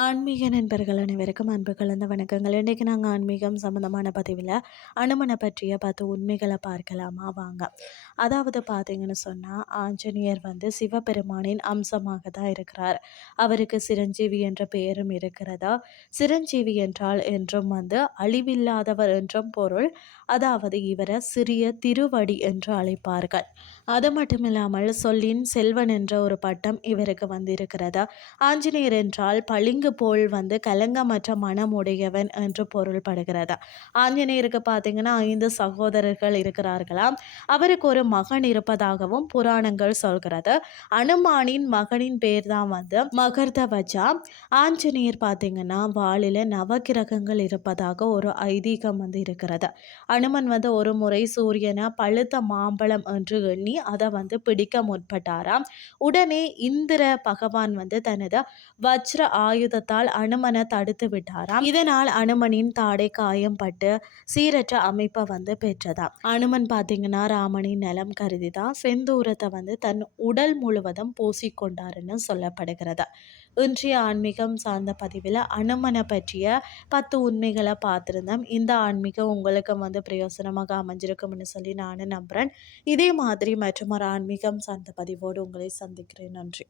ஆன்மீக நண்பர்கள் அனைவருக்கும் அன்பு கலந்த வணக்கங்கள். இன்றைக்கு நாங்கள் ஆன்மீகம் சம்மந்தமான பதிவில் அனுமனை பற்றிய பத்து உண்மைகளை பார்க்கலாமா? வாங்க. அதாவது பார்த்தீங்கன்னு சொன்னால் ஆஞ்சநேயர் வந்து சிவபெருமானின் அம்சமாக தான் இருக்கிறார். அவருக்கு சிரஞ்சீவி என்ற பெயரும் இருக்கிறதா? சிரஞ்சீவி என்றால் என்றும் வந்து அழிவில்லாதவர் என்றும் பொருள். அதாவது இவரை சிறிய திருவடி என்று அழைப்பார்கள். அது மட்டும் இல்லாமல் சொல்லின் செல்வன் என்ற ஒரு பட்டம் இவருக்கு வந்து இருக்கிறதா ஆஞ்சநேயர் என்றால் பளிங்கு போல் வந்து கலங்கமற்ற மனமுடையவன் என்று பொருள்படுகிறது. ஆஞ்சநேயருக்கு பார்த்தீங்கன்னா ஐந்து சகோதரர்கள் இருக்கிறார்களாம் அவருக்கு ஒரு மகன் இருப்பதாகவும் புராணங்கள் சொல்கிறது. அனுமானின் மகனின் பேர் தான் வந்து மகர்தவஜா. ஆஞ்சநேயர் பார்த்தீங்கன்னா வாளில நவகிரகங்கள் இருப்பதாக ஒரு ஐதீகம் வந்து இருக்கிறது. அனுமன் வந்து ஒரு முறை சூரியனை பழுத்த மாம்பழம் என்று எண்ணி அதை வந்து பிடிக்க முற்பட்டாராம். உடனே இந்திர பகவான் வந்து தனது வஜ்ர ஆயுத ஆயுதத்தால் அனுமனை தடுத்து விட்டாராம். இதனால் அனுமனின் தாடை காயம்பட்டு சீரற்ற அமைப்பை வந்து பெற்றதாம். அனுமன் பார்த்தீங்கன்னா ராமனின் நலம் கருதி தான் செந்தூரத்தை வந்து தன் உடல் முழுவதும் பூசிக்கொண்டாருன்னு சொல்லப்படுகிறது. இன்றைய ஆன்மீகம் சார்ந்த பதிவில் அனுமனை பற்றிய பத்து உண்மைகளை பார்த்துருந்தோம். இந்த ஆன்மீகம் உங்களுக்கு வந்து பிரயோசனமாக அமைஞ்சிருக்கும்னு சொல்லி நானும் நம்புகிறேன் இதே மாதிரி மற்றும் ஒரு ஆன்மீகம் சார்ந்த பதிவோடு உங்களை சந்திக்கிறேன். நன்றி.